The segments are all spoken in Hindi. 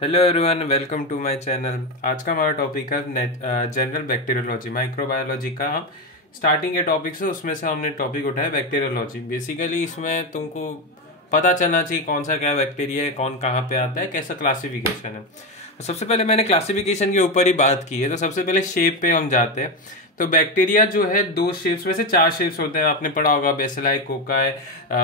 Hello everyone, welcome to my channel. आज का हमारा टॉपिक है जनरल बैक्टीरियोलॉजी, माइक्रोबायोलॉजी का। हम स्टार्टिंग के टॉपिक से उसमें से हमने टॉपिक उठाया बैक्टीरियोलॉजी। बेसिकली इसमें तुमको पता चलना चाहिए कौन सा क्या बैक्टीरिया है, कौन कहाँ पे आता है, कैसा क्लासिफिकेशन है। तो सबसे पहले मैंने क्लासिफिकेशन के ऊपर ही बात की है, तो सबसे पहले शेप पे हम जाते हैं। तो बैक्टीरिया जो है दो शेप्स में से चार शेप्स होते हैं, आपने पढ़ा होगा, बेसिलाई, कोकाई,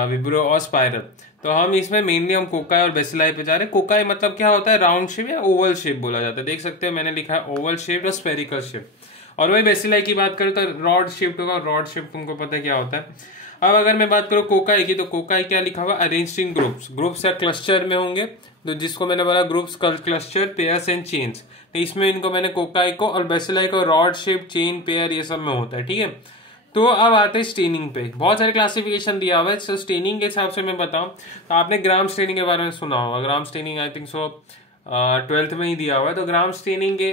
विब्रो और स्पाइरल। तो हम इसमें मेनली हम कोकाई और बेसिलाई पे जा रहे हैं। कोकाई मतलब क्या होता है, राउंड शेप या ओवल शेप बोला जाता है। देख सकते हो मैंने लिखा है ओवल शेप और स्पेरिकल शेप। और वही बेसिलाई की बात करें तो रॉड शेप होगा। रॉड शेप तुमको पता है क्या होता है। अब अगर मैं बात करूं कोकाई की, तो कोकाई क्या लिखा हुआ, अरेंज्ड इन ग्रुप्स। ग्रुप्स या क्लस्टर में होंगे, तो जिसको मैंने बोला groups, cluster, pairs and chains. तो इसमें इनको मैंने कोकाई को और बेसिलाई को रॉड शेप, चेन, पेयर ये सब में होता है। ठीक है। तो अब आते हैं स्टेनिंग पे। बहुत सारे क्लासिफिकेशन दिया हुआ है। तो स्टेनिंग के हिसाब से मैं बताऊं तो आपने ग्राम स्टेनिंग के बारे में सुना होगा। Gram staining I think so 12th में ही दिया हुआ है। तो ग्राम स्टेनिंग के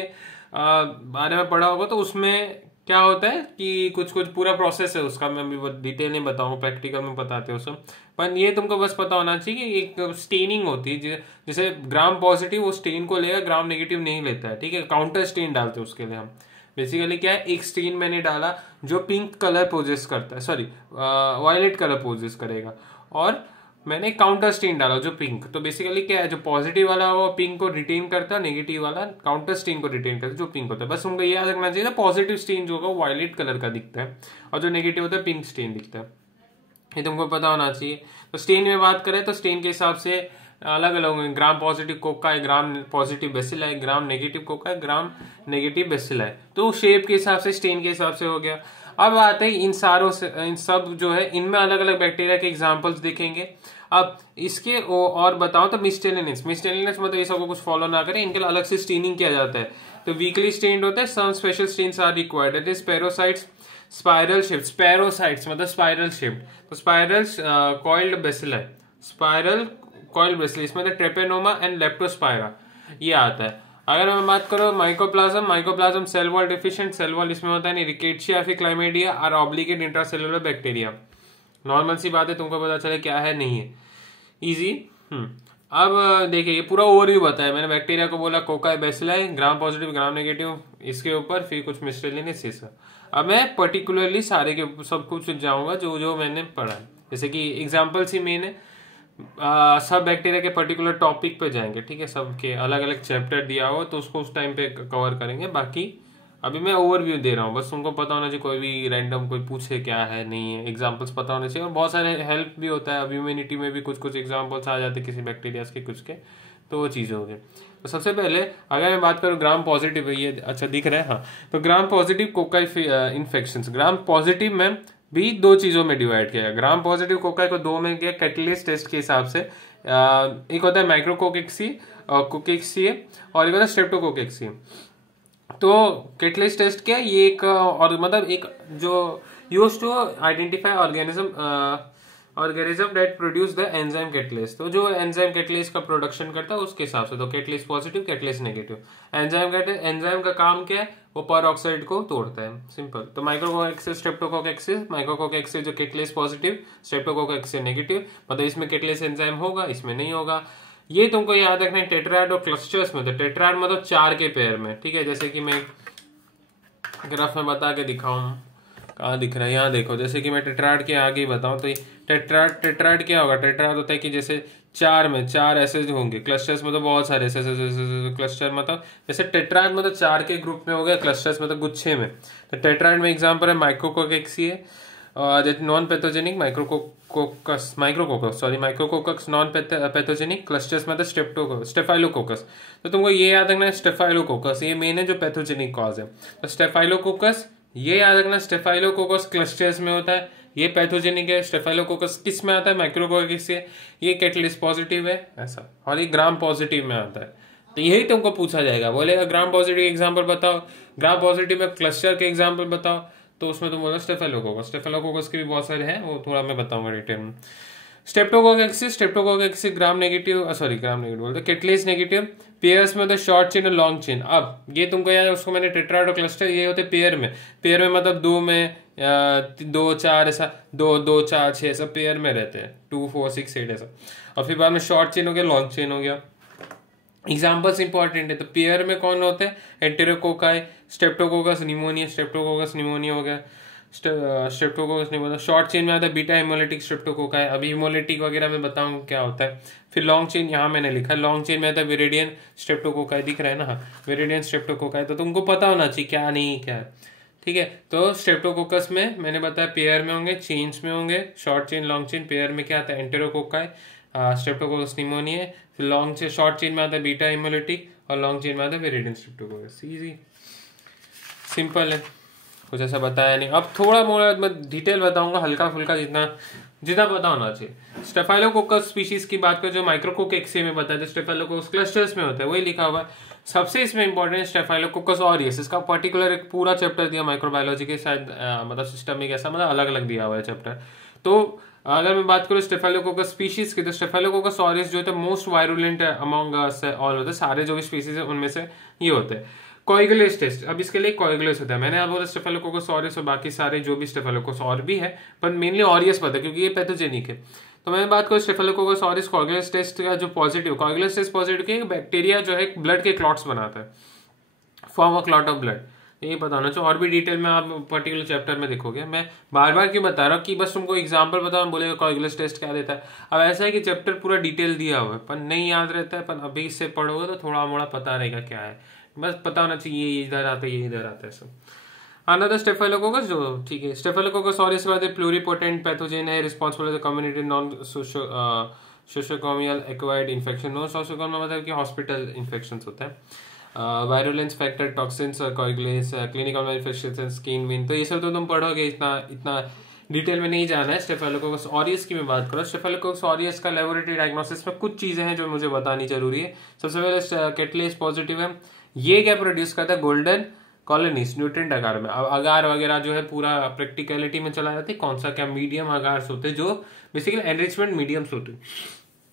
बारे में पढ़ा होगा। तो उसमें क्या होता है कि कुछ कुछ पूरा प्रोसेस है उसका, मैं अभी डिटेल नहीं बताऊंगा, प्रैक्टिकल में बताते हो सब। पर ये तुमको बस पता होना चाहिए कि एक स्टेनिंग होती है, जैसे ग्राम पॉजिटिव वो स्टेन को लेगा, ग्राम नेगेटिव नहीं लेता है। ठीक है। काउंटर स्टेन डालते हैं उसके लिए हम। बेसिकली क्या है, एक स्टेन मैंने डाला जो पिंक कलर पोजेस करता है, सॉरी वायलेट कलर पोजेस करेगा, और मैंने काउंटर स्टेन डाला जो पिंक। तो बेसिकली क्या है, जो पॉजिटिव वाला वो पिंक को रिटेन करता है, नेगेटिव वाला काउंटर स्टेन को रिटेन करता है जो पिंक होता है। बस उनको ये याद रखना चाहिए, पॉजिटिव स्टेन जो होगा वो वायलेट कलर का दिखता है और जो नेगेटिव होता है पिंक स्टेन दिखता है। ये तुमको पता होना चाहिए। तो स्टेन में बात करें तो स्टेन के हिसाब से अलग अलग होंगे। Gram positive cocci, gram positive bacilli, gram negative cocci, gram negative bacilli. तो शेप के हिसाब से, स्टेन के हिसाब से हो गया। अब आते हैं इन सारों से, इन सब जो है इनमें अलग अलग बैक्टीरिया के एग्जांपल्स देखेंगे। अब इसके और बताओ तो मिस्टेलिनस मतलब ये सबको कुछ फॉलो ना करें, इनके लिए अलग से स्टेनिंग किया जाता है। तो वीकली स्टेन्ड होता है, some special stains are required. It is spirochetes, spiral shaped, spirochetes मतलब स्पाइरल शिफ्ट। तो spiral coiled bacilli, spiral coiled bacilli, इसमें ट्रेपेनोमा एंड लेप्टोस्पायरा ये आता है। अगर मैं बात करूं mycoplasma cell wall deficient, cell wall इसमें होता है नहीं, रिकेट्सिया फिर क्लाइमेडिया और ऑब्लिगेट इंट्रासेलुलर बैक्टीरिया। नॉर्मल सी बात है, तुमको पता चले क्या है नहीं है, इजी। अब देखिए ये पूरा ओवरव्यू बताया मैंने। बैक्टीरिया को बोला cocci bacilli, gram positive gram negative, इसके ऊपर फिर कुछ मिस्टेलिनस ये सब। अब मैं पर्टिकुलरली सारे के सब कुछ जाऊंगा जो जो मैंने पढ़ा, जैसे कि एग्जाम्पल्स ही मेन है। सब बैक्टीरिया के पर्टिकुलर टॉपिक पे जाएंगे। ठीक है। सबके अलग अलग चैप्टर दिया हो तो उसको उस टाइम पे कवर करेंगे। बाकी अभी मैं ओवरव्यू दे रहा हूँ, बस तुमको पता होना चाहिए, कोई भी रैंडम कोई पूछे क्या है नहीं है, एग्जांपल्स पता होने चाहिए। और बहुत सारे हेल्प भी होता है, अब इम्यूनिटी में भी कुछ कुछ एग्जांपल्स आ जाते हैं किसी बैक्टीरिया के कुछ के, तो वो चीज़ हो गई। तो सबसे पहले अगर मैं बात करूँ ग्राम पॉजिटिव, ये अच्छा दिख रहा है, हाँ। तो gram positive cocci infection, gram positive में भी दो चीजों में डिवाइड किया गया। ग्राम पॉजिटिव कोकाई को दो में किया कैटलिस्ट टेस्ट के हिसाब से। एक होता है माइक्रोकोकेक्सी कोकेक्सी और एक होता है स्ट्रेप्टोकोकेक्सी। तो कैटलिस्ट टेस्ट क्या, ये एक और मतलब एक जो use to identify organism that produce the enzyme catalyst. तो जो एंजाइम कैटलिस्ट का प्रोडक्शन करता है उसके हिसाब से। तो catalyst positive, catalyst negative. Enzyme का काम क्या है, वो पर ऑक्साइड को तोड़ता है, सिंपल। तो माइक्रोकोकेक्सिस, स्ट्रेप्टोकोकेक्सिस, माइक्रोकोकेक्सिस जो कैटलिस्ट पॉजिटिव, स्ट्रेप्टोकोकेक्सिस नेगेटिव। मतलब इसमें कैटलिस्ट एंजाइम होगा, इसमें नहीं होगा। ये तुमको याद रखना है टेट्राड और क्लस्टर्स में। तो टेट्राड मतलब चार के पेयर में। ठीक है। जैसे कि मैं ग्राफ में बता के दिखाऊं, कहाँ दिख रहा है, यहाँ देखो। जैसे कि मैं टेट्राड के आगे ही बताऊं तो टेट्राड क्या होगा, टेट्राड होता है कि जैसे चार में चार ऐसे होंगे। क्लस्टर्स मतलब बहुत सारे ऐसे क्लस्टर, मतलब जैसे टेट्राड मतलब चार के ग्रुप में हो गया, क्लस्टर्स मतलब गुच्छे में। तो टेट्राड में एग्जाम्पल है माइक्रोकोकेक्सी है, non pathogenic, micrococcus non pathogenic, clusters मतलब स्टेफाइलोकोकस। तो तुमको ये याद रखना है स्टेफाइलोकोकस ये मेन है जो पैथोजेनिक कॉज है। तो स्टेफाइलोकोकस ये याद रखना, स्टेफाइलोकोकस क्लस्टर्स में होता है, ये पैथोजेनिक है। स्टेफाइलोकोकस किस में आता है, माइक्रोकोकस से, ये कैटलिस्ट पॉजिटिव है ऐसा, और ये ग्राम पॉजिटिव में आता है। तो यही तुमको पूछा जाएगा, बोलेगा ग्राम पॉजिटिव एग्जाम्पल बताओ, ग्राम पॉजिटिव में क्लस्टर के एग्जाम्पल बताओ, तो उसमें तुम बोलो स्टेफाइलोकोकस के भी बहुत सारे हैं, वो थोड़ा मैं बताऊंगा डिटेल में। स्ट्रेप्टोकोकैक्सिस ग्राम नेगेटिव, ग्राम नेगेटिव बोलते कैटलिस्ट नेगेटिव। पेयर्स में होता है शॉर्ट चेन और लॉन्ग चेन। अब ये तुमको याद है, उसको मैंने टेट्राड और क्लस्टर ये होते पेयर में। पेयर में मतलब दो में दो चार ऐसा, दो दो चार छह ऐसा पेयर में रहते हैं, 2 4 6 8 ऐसा। और फिर बाद में शॉर्ट चेन हो गया, लॉन्ग चेन हो गया। एग्जाम्पल्स इंपॉर्टेंट है। तो पेयर में कौन होते हैं? एंटेरोकोकाई, स्ट्रेप्टोकोकस निमोनिया, स्ट्रेप्टोकोकस निमोनिया हो गया, स्ट्रेप्टोकोकस निमोनिया। शॉर्ट चेन में आता है बीटा हिमोलिटिक स्ट्रेप्टोकोकाई। अभी हिमोलिटिक वगैरह मैं बताऊं क्या होता है। फिर लॉन्ग चेन, यहाँ मैंने लिखा लॉन्ग चेन में आता है विरिडियन स्ट्रेप्टोकोकाई, दिख रहा है ना, हाँ विरिडियन स्ट्रेप्टोकोकाई। तो तुमको पता होना चाहिए क्या नहीं क्या है, ठीक है। तो स्ट्रेप्टोकोकस में मैंने बताया पेयर में होंगे, चेन्स में होंगे, short chain long chain. Pair में क्या आता है? एंटेरोकोकाई, स्ट्रेप्टोकोकस निमोनिया। फिर लॉन्ग चेन, शॉर्ट चेन में आता है बीटा हिमोलिटिक और लॉन्ग चेन में आता है विरिडियन स्ट्रेप्टोकोकस। इजी सिंपल है, कुछ ऐसा बताया नहीं। अब थोड़ा मोड़ा मैं डिटेल बताऊंगा, हल्का फुल्का, जितना जितना पता होना चाहिए। स्टेफाइलोकोकस स्पीशीज की बात करें जो माइक्रोकोकेक्सी में बताया था, स्टेफाइलोकोकस क्लस्टर्स में होता है, वही लिखा हुआ है। सबसे इसमें इंपॉर्टेंट स्टेफाइलोकोकस ऑरियस, इसका पर्टिकुलर एक पूरा चैप्टर दिया माइक्रोबायोलॉजी के, शायद मतलब सिस्टमिक ऐसा मतलब अलग अलग दिया हुआ है चैप्टर। तो अगर मैं बात करूँ स्टेफाइलोकोकस स्पीशीज की, तो स्टेफाइलोकोकस ऑरियस जो है मोस्ट वायरुलेंट अमॉन्ग ऑल होते हैं, सारे जो भी स्पीशीज है उनमें से ये होते हैं। कोएगुलेस टेस्ट, अब इसके लिए कोएगुलेस होता है। मैंने आप बोला स्टेफाइलोकोकस ऑरियस और बाकी सारे जो भी स्टेफाइलोकोकस और भी है, पर मेनली ऑरियस पता है क्योंकि ये पैथोजेनिक है। तो मैं बात करूँ स्टेफाइलोकोकस ऑरियस कोएगुलेस टेस्ट का जो पॉजिटिव, कोएगुलेस टेस्ट पॉजिटिव की बैक्टीरिया जो है ब्लड के क्लॉट्स बनाता है, form a clot of blood, ये पता होना चाहिए। और भी डिटेल में आप पर्टिकुलर चैप्टर में देखोगे। मैं बार बार क्यों बता रहा हूँ कि बस तुमको एग्जांपल बताओ, बोलेगा कोएगुलेस टेस्ट क्या देता है। अब ऐसा है कि चैप्टर पूरा डिटेल दिया हुआ है पर नहीं याद रहता है, पर अभी इससे पढ़ोगे तो थोड़ा मोड़ा पता रहेगा क्या है, बस पता होना चाहिए ये इधर आता है, ये इधर आता है सब। अनदर स्टेफाइलोकोकस जो ठीक है, स्टेफाइलोकोकस ऑरियस वाले प्लूरिपोटेंट पैथोजेन है, responsible for the community non nosocomial acquired infection. Non nosocomial मतलब कि हॉस्पिटल इन्फेक्शंस होता है। Virulence factor, toxins, coagulase, clinical manifestation, skin win, तो ये सब तो तुम पढ़ोगे, इतना इतना डिटेल में नहीं जाना है। स्टेफाइलोकोकस ऑरियस की मैं बात करूँ, स्टेफाइलोकोकस ऑरियस का लेबोरेटरी डायग्नोसिस में कुछ चीजें हैं जो मुझे बतानी जरूरी है। सबसे पहले कैटलेस पॉजिटिव है, ये क्या प्रोड्यूस करता है? गोल्डन कॉलोनीज न्यूट्रिएंट अगार में। अब अगार वगैरह जो है पूरा प्रैक्टिकलिटी में चला जाती है, कौन सा क्या मीडियम अगार्स होते हैं जो बेसिकली एनरिचमेंट मीडियम्स होते हैं,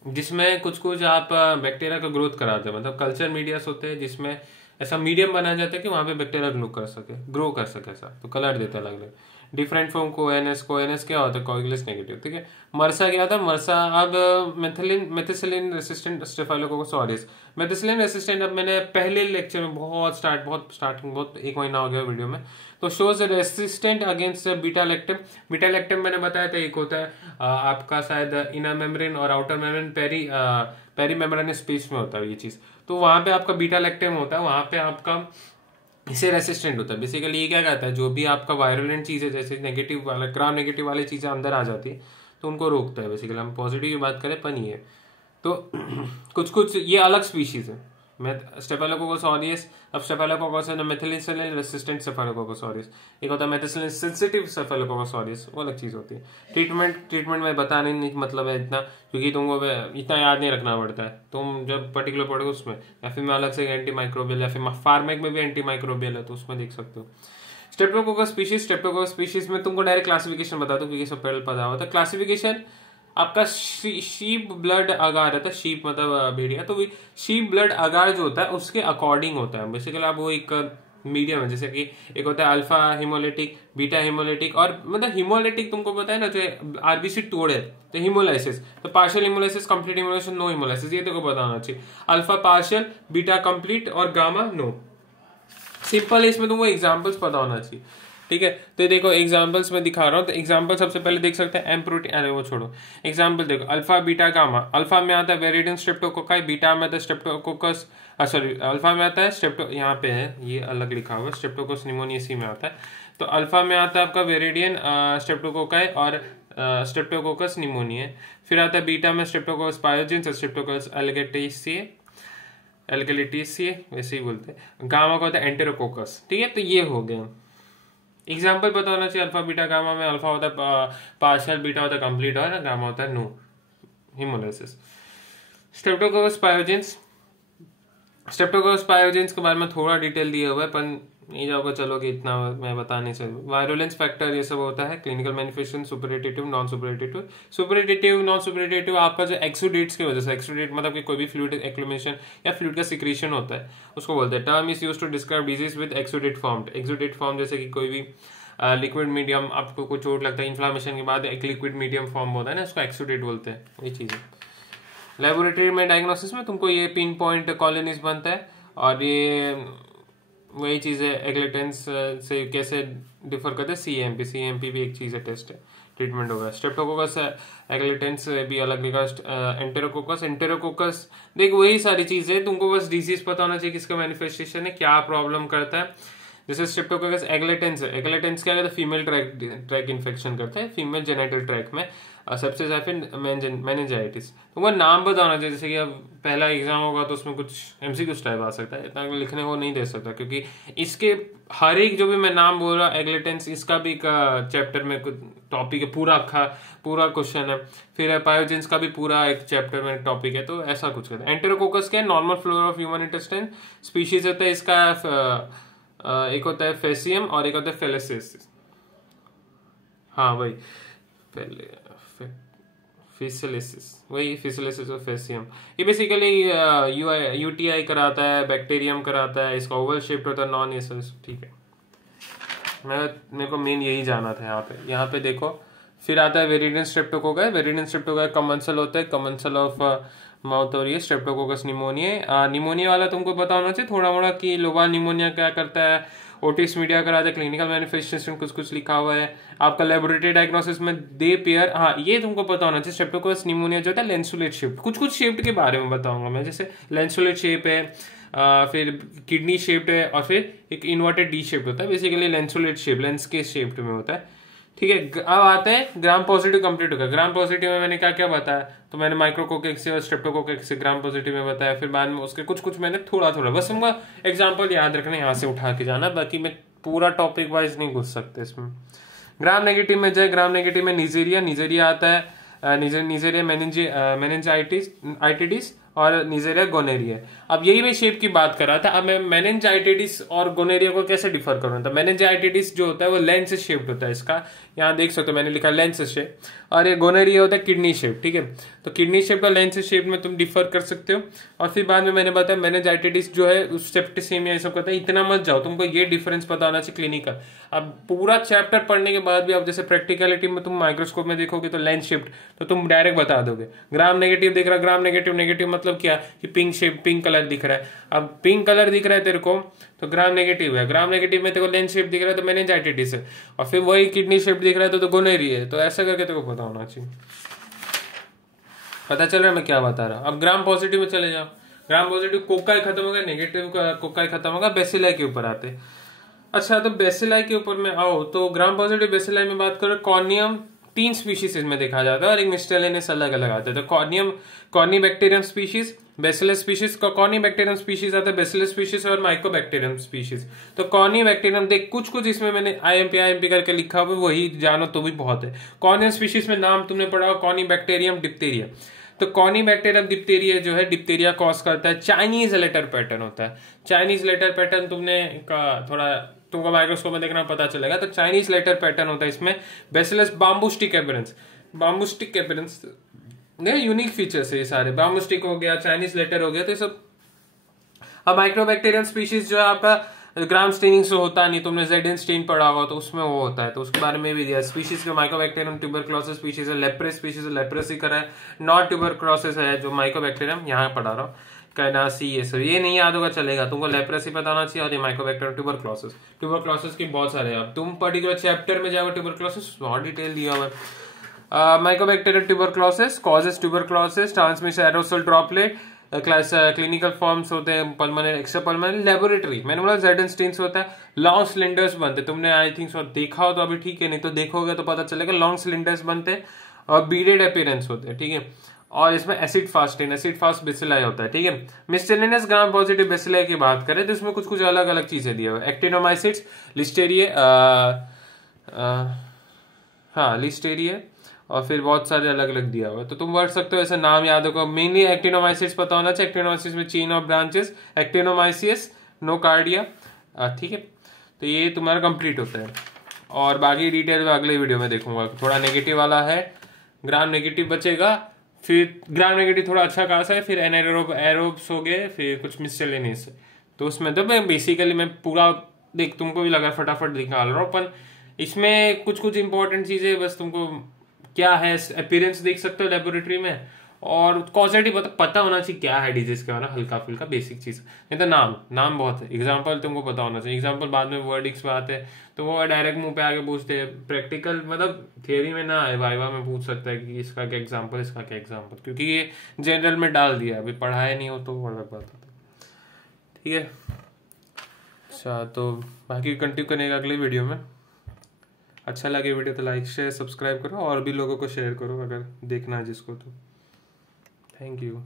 जिसमें कुछ कुछ आप बैक्टीरिया का ग्रोथ कराते हैं, मतलब कल्चर मीडियास होते हैं जिसमें ऐसा मीडियम बनाया जाता है कि वहां पे बैक्टीरिया ग्रो कर सके ऐसा, तो कलर देता है अलग अलग। डिफरेंट फ्रॉम कोएनएस क्या होता है? कोएगुलेस नेगेटिव, ठीक है। मरसा क्या था? मरसा अब methicillin resistant staphylococcus aureus. Methicillin resistant अब मैंने पहले लेक्चर में बहुत स्टार्टिंग बहुत 1 महीना हो गया वीडियो में, तो shows resistant against beta lactam. Beta lactam मैंने बताया था एक होता है आपका शायद इनर मेम्ब्रेन और outer membrane perimembranous space में होता है ये चीज। तो वहां पे आपका बीटा लैक्टम होता है, वहां पे आपका इसे रेसिस्टेंट होता है। बेसिकली ये क्या कहता है, जो भी आपका वायरुलेंट चीज है जैसे नेगेटिव वाला ग्राम नेगेटिव वाली चीजें अंदर आ जाती है तो उनको रोकता है। बेसिकली हम पॉजिटिव की बात करें पन ये तो कुछ कुछ ये अलग स्पीशीज है। स्टेफाइलोकोकस ऑरियस, अब स्टेफाइलोकोकस है मेथिसिलिन रेसिस्टेंट स्टेफाइलोकोकस ऑरियस, एक होता है मेथिसिलिन सेंसिटिव स्टेफाइलोकोकस ऑरियस, वो अलग चीज होती है। ट्रीटमेंट में बताने नहीं मतलब है इतना, क्योंकि तुमको इतना याद नहीं रखना पड़ता है, तुम जब पर्टिकुलर पढ़ोगे उसमें, या फिर मैं अलग से एंटी माइक्रोबियल, या फिर फार्मेक में भी एंटी माइक्रोबियल है तो उसमें देख सकते हो। स्ट्रेप्टोकोकस स्पेशीज में तुमको डायरेक्ट क्लासिफिकेशन बता दो क्योंकि सब पहले पता होता है। क्लासिफिकेशन आपका शीप ब्लड अगार रहता है, शीप मतलब भेड़िया, तो शीप ब्लड अगार जो होता है उसके अकॉर्डिंग होता है। बेसिकली आप वो एक मीडियम है, जैसे कि एक होता है अल्फा हिमोलिटिक, बीटा हिमोलिटिक, और मतलब हिमोलिटिक तुमको पता है ना, जो आरबीसी तोड़े तो हिमोलाइसिस, तो partial haemolysis, complete haemolysis, no haemolysis, ये तो पता होना चाहिए। अल्फा पार्शियल, बीटा कंप्लीट और गामा नो। सिंपल है, इसमें तुमको एग्जांपल्स पता होना चाहिए, ठीक है। तो देखो एग्जांपल्स में दिखा रहा हूँ, तो एग्जांपल सबसे पहले देख सकते हैं एम प्रोटीन, अरे वो छोड़ो, एग्जांपल देखो अल्फा बीटा गामा। अल्फा में आता है वेरिडियन स्ट्रेप्टोकोकाई, बीटा में आता है स्ट्रेप्टोकोकस, सॉरी अल्फा में आता है स्ट्रेप्टो, यहाँ पे है ये अलग लिखा हुआ है, स्ट्रेप्टोकोकस निमोनियसी में आता है। तो अल्फा में आता है आपका वेरिडियन स्ट्रेप्टोकोकाई और स्ट्रेप्टोकोकस निमोनिया। फिर आता है बीटा में स्ट्रेप्टोकोकस पायोजेंस और स्ट्रेप्टोकोकस एल्गेलिटिसिए वैसे ही बोलते हैं। गामा का होता है एंटेरोकोकस, ठीक है। तो ये हो गया एग्जाम्पल पता होना चाहिए। अल्फा बीटा गामा में अल्फा होता है पार्शियल, बीटा होता है कंप्लीट और गामा होता है नो हिमोलाइसिस। स्ट्रेप्टोकोकस पायोजेंस के बारे में थोड़ा डिटेल दिया हुआ है, पर नहीं जाओगे चलोगे, इतना मैं बता नहीं सकता। वायरुलेंस फैक्टर ये सब होता है, clinical manifestation, superlative non superlative आपका जो एक्सुडेट्स की वजह से, एक्सुडेट मतलब कि कोई भी फ्लूइड एक्लुमेशन या फ्लूइड का सिक्रीशन होता है उसको बोलते हैं। Term is used to describe disease with exudate form, जैसे कि कोई भी लिक्विड मीडियम, आपको कोई चोट लगता है इन्फ्लामेशन के बाद एक लिक्विड मीडियम फॉर्म होता है ना, उसको एक्सुडेट बोलते हैं, ये चीज है। लेबोरेटरी में डायग्नोसिस में तुमको ये पिन पॉइंट कॉलोनीज बनता है, और ये वही चीज है एग्लेटेंस से कैसे डिफर करते हैं। सीएमपी भी एक चीज है, टेस्ट है, ट्रीटमेंट होगा। स्ट्रेप्टोकोकस एग्लेटेंस भी अलग निकला। एंटेरोकोकस देख वही सारी चीजें, तुमको बस डिजीज पता होना चाहिए किसका मैनिफेस्टेशन है, क्या प्रॉब्लम करता है। जैसे स्ट्रेप्टोकोकस एग्लेटेंस है, एग्लेटेंस क्या करता है, फीमेल ट्रैक इन्फेक्शन करता है, फीमेल जेनेटल ट्रैक में। सबसे ज्यादा फिर मेनिंजाइटिस, तुमको नाम बताना चाहिए। जैसे कि अब पहला एग्जाम होगा तो उसमें कुछ एमसीक्यूज टाइप आ सकता है, इतना लिखने को नहीं दे सकता, क्योंकि इसके हर एक जो भी मैं नाम बोल रहा एग्लेटेंस, इसका भी चैप्टर में कुछ टॉपिक है, पूरा क्वेश्चन है। फिर पायोजेंस का भी पूरा एक चैप्टर में टॉपिक है, तो ऐसा कुछ करता है। एंटेरोकोकस क्या है, normal flora of human intestine species होता है इसका। एक होता है फेसियम और एक होता है फेलिसिस। हाँ वही फिसिलिसिस, वही फिसिलिसिस और फेसियम। ये बेसिकली यूटीआई कराता है, बैक्टीरियम कराता है, इसका ओवल शेप होता है, नॉन ये सब ठीक है। मेरे को मेन यही जाना था यहाँ पे देखो। फिर आता है वेरिडेंट स्ट्रेप्टोकोकस। वेरिडेंट स्ट्रेप्टोकोकस कमेंसल होता है, कमेंसल ऑफ माउथ, और ये स्ट्रेप्टोकोकस निमोनिया। निमोनिया वाला तुमको पता होना चाहिए थोड़ा मोड़ा कि लोबाल निमोनिया क्या करता है, ओटिस मीडिया कराता है, क्लिनिकल मैनिफेस्टेशन कुछ लिखा हुआ है। आपका लेबोरेटरी डायग्नोसिस में दे पेयर, हाँ ये तुमको पता होना चाहिए। स्ट्रेप्टोकोकस निमोनिया जो होता है लेंसुलेट शेप, कुछ शेप्ड के बारे में बताऊंगा मैं, जैसे लेंसुलेट शेप है, फिर किडनी शेप्ड है, और फिर एक इन्वर्टेड डी शेप होता है। बेसिकली लेंसुलेट शेप, लेंस के शेप में होता है, ठीक है। अब आते हैं ग्राम पॉजिटिव कंप्लीट होगा। ग्राम पॉजिटिव में मैंने क्या क्या बताया, तो मैंने माइक्रोकोकेक्स और स्ट्रेप्टोकोकेक्स से ग्राम पॉजिटिव में बताया। फिर बाद में उसके कुछ मैंने थोड़ा बस तुमको एग्जांपल याद रखना, यहाँ से उठा के जाना, बाकी मैं पूरा टॉपिक वाइज नहीं घुस सकते इसमें। ग्राम नेगेटिव में जाए, ग्राम नेगेटिव में निजेरिया आता है, निजेरिया मेनिंजाइटिस और निजेरिया गोनेरिया। अब यही मैं शेप की बात कर रहा था। अब मैं मेनिंजाइटिस और गोनेरिया को कैसे डिफर करूँ, तो मेनिंजाइटिस जो होता है वो लेंस शेप्ड होता है, इसका यहाँ देख सकते हो मैंने लिखा लेंस शेप, और ये गोनेरिया होता है किडनी शेप, ठीक है। तो किडनी शेप का लेंस शेप में तुम डिफर कर सकते हो। और फिर बाद में मैंने बताया मेनिंजाइटिस जो है सेप्टिसेमिया ये सब करता है। इतना मत जाओ, तुमको ये डिफरेंस पता होना चाहिए क्लिनिकल। अब पूरा चैप्टर पढ़ने के बाद भी अब जैसे प्रैक्टिकलिटी में तुम माइक्रोस्कोप में देखोगे तो लेंस शिफ्ट तो तुम डायरेक्ट बता दोगे। ग्राम नेगेटिव दिख रहा है, ग्राम नेगेटिव मतलब क्या कि पिंक कलर दिख रहा है। अब पिंक कलर दिख रहा है तेरे को तो ग्राम नेगेटिव है, ग्राम नेगेटिव में तेरे को लेंस शेप दिख रहा है तो मेनिंजाइटिस है, और फिर वही किडनी शेप दिख रहा है तो गोनेरिया है। तो ऐसा करके तेरे को पता होना चाहिए। पता चल रहा है मैं क्या बता रहा हूं। अब ग्राम पॉजिटिव में चले जाओ। ग्राम पॉजिटिव कोकाई खत्म होगा, नेगेटिव कोकाई खत्म होगा, बेसिलाई के ऊपर आते। अच्छा तो बेसिलाई के ऊपर में आओ तो ग्राम पॉजिटिव बेसिलाई में बात करो, कॉर्नियम 3 स्पीशीज में देखा जाता है और एक मिस्टेलिनस अलग अलग आता है। तो Corynebacterium species, bacillus species, Corynebacterium species आता है, बेसिलस स्पीशीज और माइकोबैक्टीरियम स्पीशीज। तो कॉर्नीबैक्टीरियम देख कुछ इसमें मैंने आईएमपी करके लिखा हुआ, वही जानो तो भी बहुत है। कॉर्नियम स्पीशीज में नाम तुमने पढ़ा हो कॉर्नीबैक्टीरियम डिप्थीरिया। तो कॉर्नीबैक्टीरियम डिप्थीरिया जो है डिप्थीरिया कॉज करता है, चाइनीज लेटर पैटर्न होता है। चाइनीज लेटर पैटर्न तुमको माइक्रोस्कोप में देखना पता चलेगा। तो चाइनीज लेटर पैटर्न होता है इसमें। बेसिलस बाम्बूस्टिक एपिरेंस यूनिक फीचर्स है ये सारे। बाम्बूस्टिक हो गया, चाइनीज लेटर हो गया, तो ये सब। अब माइक्रोबैक्टीरियम स्पीशीज जो है आपका ग्राम स्टेनिंग से होता नहीं, तुमने जेडन स्टेन पढ़ा होगा तो उसमें वो होता है, तो उसके बारे में भी दिया। स्पीशीज के माइक्रोबैक्टीरियम ट्यूबरक्लोसिस स्पीशीज है, लेप्रेस स्पीशीज है, लेप्रेसी करा है, नॉट ट्यूबरक्लोसिस है जो माइक्रोबैक्टीरियम यहाँ पढ़ा रहा हूँ, कैनासी ये सब। ये नहीं याद होगा चलेगा, तुमको लेप्रेसी पता होना चाहिए और ये माइक्रोबैक्टीरियम ट्यूबरक्लोसिस की बहुत सारे। अब तुम पर्टिकुलर चैप्टर में जाओगे ट्यूबरक्लोसिस बहुत डिटेल दिया हुआ है। Mycobacterium tuberculosis causes tuberculosis, transmission aerosol droplet, clinical forms होते हैं परमानेंट एक्स्ट्रा परमानेंट। लेबोरेटरी मैंने बोला जेडन होता है, लॉन्ग सिलेंडर्स बनते। तुमने आई थिंक देखा हो तो अभी ठीक है, नहीं तो देखोगे तो पता चलेगा। लॉन्ग सिलेंडर्स बनते और बीडेड अपीयरेंस होते हैं, ठीक है। और इसमें एसिड फास्ट बेसिलाई होता है, ठीक है। मिस्टेलिनस ग्राम पॉजिटिव बेसिलाई की बात करें तो इसमें कुछ अलग अलग चीजें दिया हुआ है। एक्टिनोमाइसिट्स, लिस्टेरिया और फिर बहुत सारे अलग अलग दिया हुआ है, तो तुम पढ़ सकते हो। ऐसे नाम याद होगा, मेनली एक्टिनोमाइसिट्स पता होना चाहिए। एक्टिनोमाइसिस में chain of branches, actinomyces nocardia, ठीक है। तो ये तुम्हारा कंप्लीट होता है और बाकी डिटेल में अगले वीडियो में देखूंगा। थोड़ा नेगेटिव वाला है, ग्राम नेगेटिव बचेगा, फिर ग्राम नेगेटिव थोड़ा अच्छा खासा है, फिर एरोब्स हो गए, फिर कुछ मिसलेनियस। तो उसमें तो बेसिकली मैं पूरा देख तुमको भी लगा फटाफट निकाल रहा हूँ, पर इसमें कुछ इंपॉर्टेंट चीजें बस तुमको क्या है अपीयरेंस देख सकते हो लेबोरेटरी में, और कॉजेटिव पता होना चाहिए क्या है डिजीज के बारे में, हल्का फुल्का बेसिक चीज़। नहीं तो नाम नाम बहुत है, एग्जाम्पल तुमको पता होना चाहिए। एग्जाम्पल बाद में वर्डिक्स पे आते हैं तो वो डायरेक्ट मुंह पे आके पूछते हैं, प्रैक्टिकल मतलब थियरी में ना आए, वाइवा में पूछ सकता है कि इसका क्या एग्जाम्पल, इसका क्या एग्जाम्पल, क्योंकि ये जनरल में डाल दिया है, अभी पढ़ाया नहीं हो तो अलग बात होता है। ठीक है, अच्छा तो बाकी कंटिन्यू करेगा अगले वीडियो में। अच्छा लगे वीडियो तो लाइक शेयर सब्सक्राइब करो और भी लोगों को शेयर करो अगर देखना है जिसको तो। Thank you.